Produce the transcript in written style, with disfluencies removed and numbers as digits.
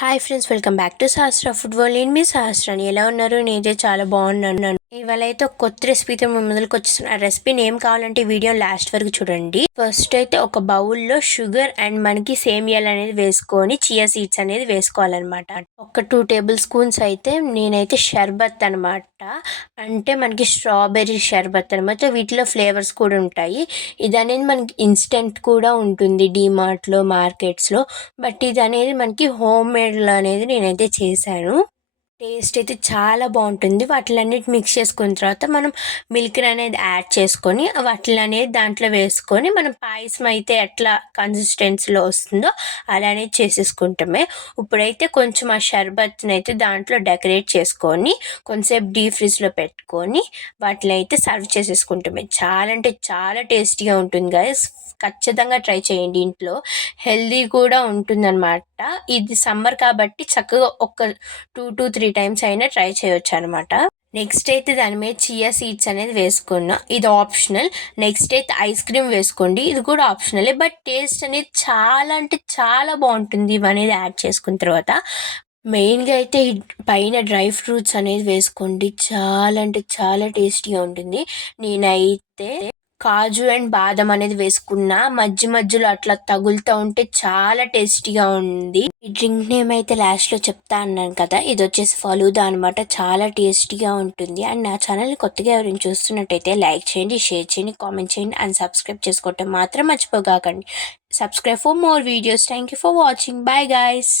Hi friends, welcome back to Sahasra food world. నేను మీ సహస్రాని. ఎలా ఉన్నారు? నేనైతే చాలా బాగున్నాను. ఇవాళ అయితే ఒక కొత్త రెసిపీతో మీ ముందుకు వచ్చేసిన. ఆ రెసిపీని ఏం కావాలంటే వీడియో లాస్ట్ వరకు చూడండి. ఫస్ట్ అయితే ఒక బౌల్లో షుగర్ అండ్ మనకి సేమియాలు అనేది వేసుకొని చియా సీడ్స్ అనేది వేసుకోవాలన్నమాట. ఒక 2 టేబుల్ స్పూన్స్ అయితే నేనైతే షర్బత్ అనమాట, అంటే మనకి స్ట్రాబెర్రీ షర్బత్ అనమాట. వీటిలో ఫ్లేవర్స్ కూడా ఉంటాయి. ఇది అనేది మనకి ఇన్స్టెంట్ కూడా ఉంటుంది డీమార్ట్లో, మార్కెట్స్లో. బట్ ఇది అనేది మనకి హోమ్ మేడ్లో అనేది నేనైతే చేశాను. టేస్ట్ అయితే చాలా బాగుంటుంది. వాటిలన్నిటి మిక్స్ చేసుకున్న తర్వాత మనం మిల్క్ అనేది యాడ్ చేసుకొని వాటిలనేది దాంట్లో వేసుకొని మనం పాయసం అయితే ఎట్లా కన్సిస్టెన్సీలో వస్తుందో అలానే చేసేసుకుంటామే. ఇప్పుడైతే కొంచెం ఆ షర్బత్ని అయితే దాంట్లో డెకరేట్ చేసుకొని కొంచెంసేపు డీప్ ఫ్రిడ్జ్లో పెట్టుకొని వాటిని అయితే సర్వ్ చేసేసుకుంటామే. చాలా అంటే చాలా టేస్టీగా ఉంటుంది గైస్. ఖచ్చితంగా ట్రై చేయండి. ఇంట్లో హెల్దీ కూడా ఉంటుందన్నమాట. ఇది సమ్మర్ కాబట్టి చక్కగా ఒక 2 to 3 టైమ్స్ అయినా ట్రై చేయొచ్చు అనమాట. నెక్స్ట్ అయితే దాని మీద చియా సీడ్స్ అనేది వేసుకున్నా. ఇది ఆప్షనల్. నెక్స్ట్ అయితే ఐస్ క్రీమ్ వేసుకోండి. ఇది కూడా ఆప్షనలే, బట్ టేస్ట్ అనేది చాలా అంటే చాలా బాగుంటుంది ఇవనేది యాడ్ చేసుకున్న తర్వాత. మెయిన్గా అయితే పైన డ్రై ఫ్రూట్స్ అనేది వేసుకోండి. చాలా అంటే చాలా టేస్టీగా ఉంటుంది. నేనైతే కాజు అండ్ బాదం అనేది వేసుకున్నా. మధ్యలో అట్లా తగులుతూ ఉంటే చాలా టేస్టీగా ఉంది. ఈ డ్రింక్ నేమ్ అయితే లాస్ట్లో చెప్తా అన్నాను కదా, ఇది వచ్చేసి ఫలూదా అనమాట. చాలా టేస్టీగా ఉంటుంది. అండ్ నా ఛానల్ని కొత్తగా ఎవరైనా చూస్తున్నట్టయితే లైక్ చేయండి, షేర్ చేయండి, కామెంట్ చేయండి అండ్ సబ్స్క్రైబ్ చేసుకోవటం మాత్రం మర్చిపోగాకండి. Subscribe for more videos. Thank you for watching. Bye guys.